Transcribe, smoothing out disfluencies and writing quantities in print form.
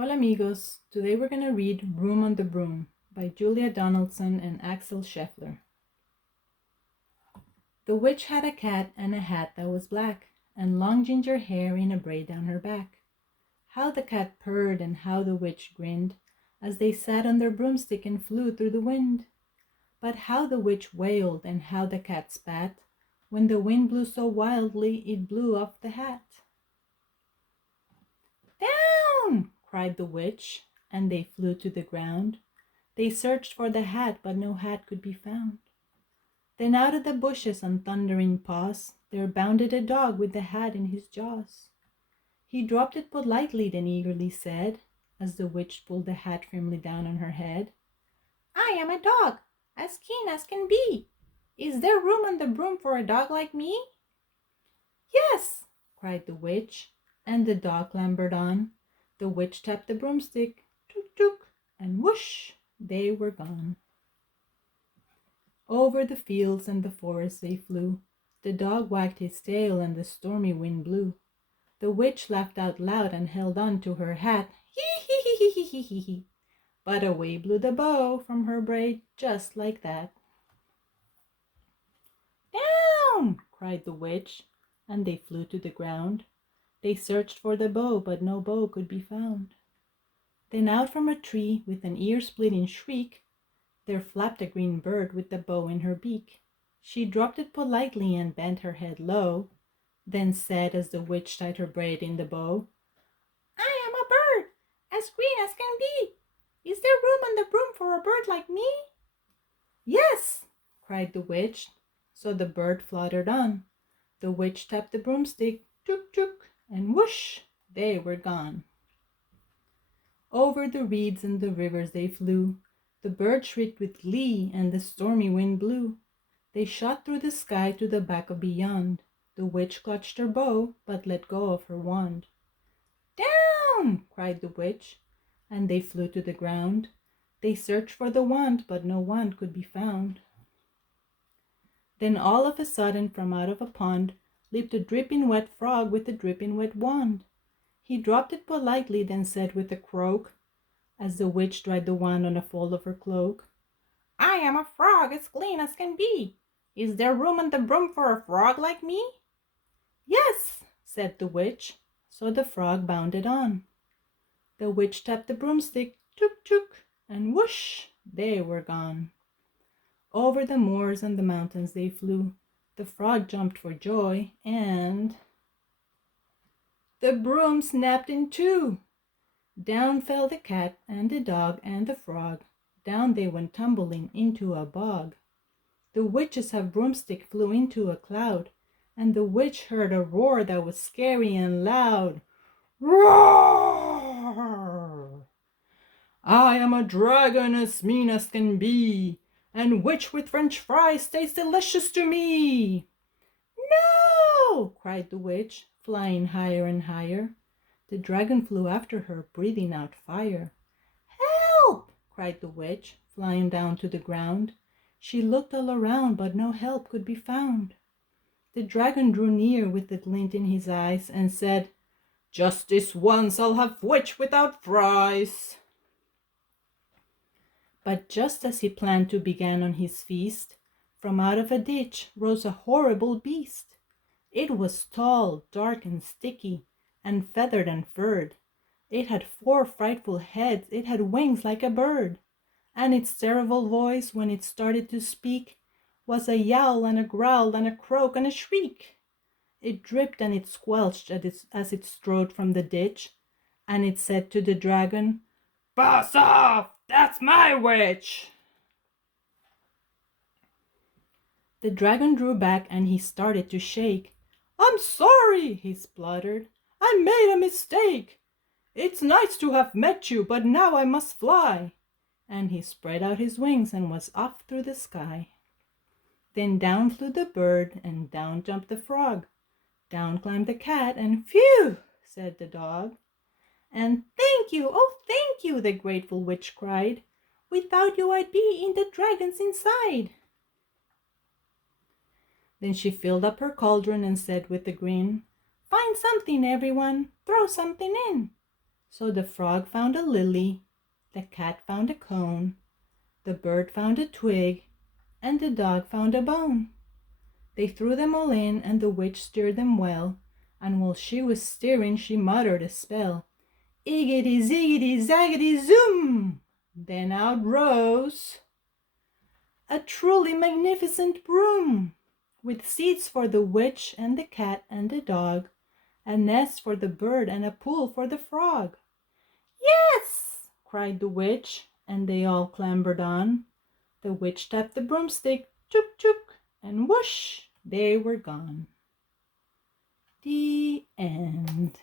Hola amigos, today we're going to read Broom on the Broom by Julia Donaldson and Axel Scheffler. The witch had a cat and a hat that was black, and long ginger hair in a braid down her back. How the cat purred and how the witch grinned, as they sat on their broomstick and flew through the wind. But how the witch wailed and how the cat spat, when the wind blew so wildly it blew off the hat. "Down!" cried the witch, and they flew to the ground. They searched for the hat, but no hat could be found. Then out of the bushes on thundering paws there bounded a dog with the hat in his jaws. He dropped it politely, then eagerly said, as the witch pulled the hat firmly down on her head, "I am a dog, as keen as can be. Is there room on the broom for a dog like me?" "Yes!" cried the witch, and the dog clambered on. The witch tapped the broomstick, tuk tuk, and whoosh, they were gone. Over the fields and the forest they flew. The dog wagged his tail and the stormy wind blew. The witch laughed out loud and held on to her hat, hee hee hee hee hee hee hee. But away blew the bow from her braid just like that. "Down!" cried the witch, and they flew to the ground. They searched for the bow, but no bow could be found. Then out from a tree, with an ear-splitting shriek, there flapped a green bird with the bow in her beak. She dropped it politely and bent her head low, then said as the witch tied her braid in the bow, "I am a bird, as green as can be. Is there room on the broom for a bird like me?" "Yes!" cried the witch, so the bird fluttered on. The witch tapped the broomstick, tuk tuk, and whoosh, they were gone. Over the reeds and the rivers they flew. The bird shrieked with glee, and the stormy wind blew. They shot through the sky to the back of beyond. The witch clutched her bow, but let go of her wand. "Down!" cried the witch, and they flew to the ground. They searched for the wand, but no wand could be found. Then all of a sudden, from out of a pond, leaped a dripping wet frog with a dripping wet wand. He dropped it politely, then said with a croak, as the witch dried the wand on a fold of her cloak, "I am a frog, as clean as can be. Is there room on the broom for a frog like me?" "Yes!" said the witch, so the frog bounded on. The witch tapped the broomstick, tuk tuk, and whoosh, they were gone. Over the moors and the mountains they flew. The frog jumped for joy, and the broom snapped in two. Down fell the cat and the dog and the frog. Down they went tumbling into a bog. The witch's half broomstick flew into a cloud, and the witch heard a roar that was scary and loud. "Roar! I am a dragon as mean as can be, and witch with French fries tastes delicious to me." "No!" cried the witch, flying higher and higher. The dragon flew after her, breathing out fire. "Help!" cried the witch, flying down to the ground. She looked all around, but no help could be found. The dragon drew near with a glint in his eyes and said, "Just this once I'll have witch without fries." But just as he planned to begin on his feast, from out of a ditch rose a horrible beast. It was tall, dark, and sticky, and feathered and furred. It had 4 frightful heads, it had wings like a bird, and its terrible voice, when it started to speak, was a yowl and a growl and a croak and a shriek. It dripped and it squelched as it strode from the ditch, and it said to the dragon, "Pass off! That's my witch!" The dragon drew back and he started to shake. "I'm sorry," he spluttered. "I made a mistake. It's nice to have met you, but now I must fly." And he spread out his wings and was off through the sky. Then down flew the bird and down jumped the frog. Down climbed the cat and phew, said the dog. "And thank you, oh thank you," the grateful witch cried. "Without you I'd be in the dragon's inside." Then she filled up her cauldron and said with a grin, "Find something, everyone, throw something in." So the frog found a lily, the cat found a cone, the bird found a twig, and the dog found a bone. They threw them all in, and the witch stirred them well, and while she was stirring she muttered a spell. Iggity ziggity zaggity zoom! Then out rose a truly magnificent broom, with seats for the witch and the cat and the dog, a nest for the bird and a pool for the frog. Yes! Cried the witch, and they all clambered on. The witch tapped the broomstick, chook chook, and whoosh, they were gone. The end.